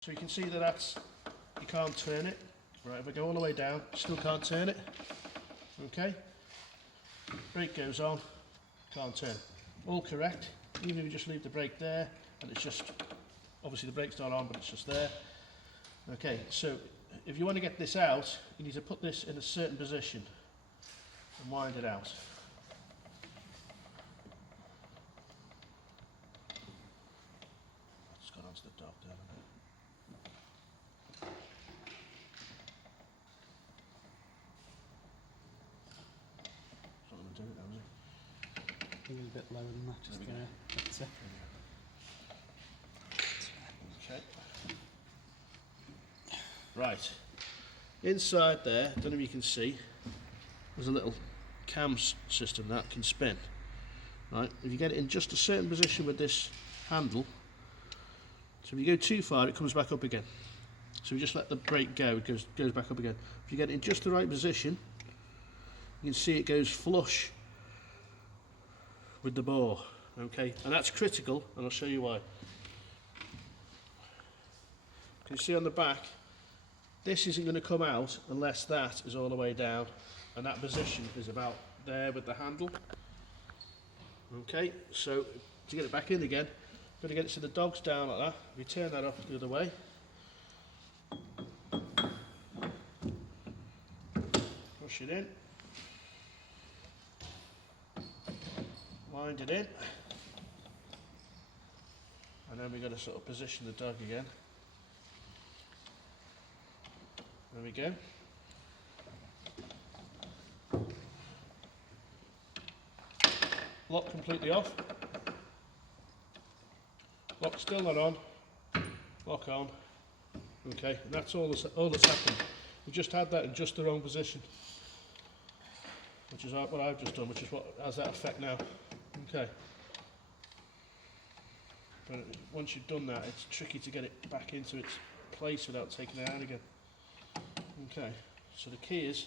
So you can see that you can't turn it. Right, if I go all the way down, still can't turn it. Okay, brake goes on, can't turn. All correct, even if you just leave the brake there, and it's just, obviously the brake's not on, but it's just there. Okay, so if you want to get this out, you need to put this in a certain position and wind it out. It's gone onto the dog there. It's not going to do it now, is it? I think it's a bit lower than that, just that's it. Okay. Right. Inside there, I don't know if you can see, there's a little cam system that can spin. Right. If you get it in just a certain position with this handle, so if you go too far, it comes back up again. So we just let the brake go, it goes back up again. If you get it in just the right position, you can see it goes flush with the bore. Okay, and that's critical, and I'll show you why. Can you see on the back, this isn't going to come out unless that is all the way down, and that position is about there with the handle. Okay, so to get it back in again, you've got to get it so the dog's down like that. If you turn that off the other way, push it in, wind it in, and then we've got to sort of position the dog again. There we go. Lock completely off. Lock still not on. Lock on. Okay, and that's all that's happened. We just had that in just the wrong position, which is what I've just done, which is what has that effect now. Okay. But once you've done that, it's tricky to get it back into its place without taking it out again. Okay, so the key is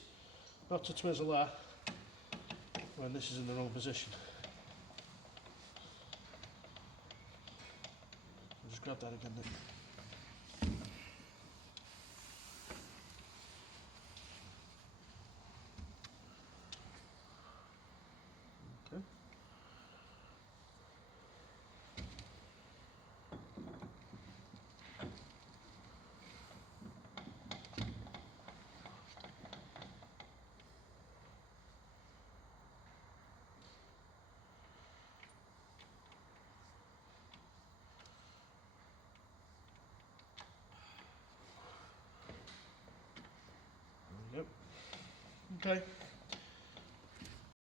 not to twizzle that when this is in the wrong position. So just grab that again then. Okay. There we go. Okay.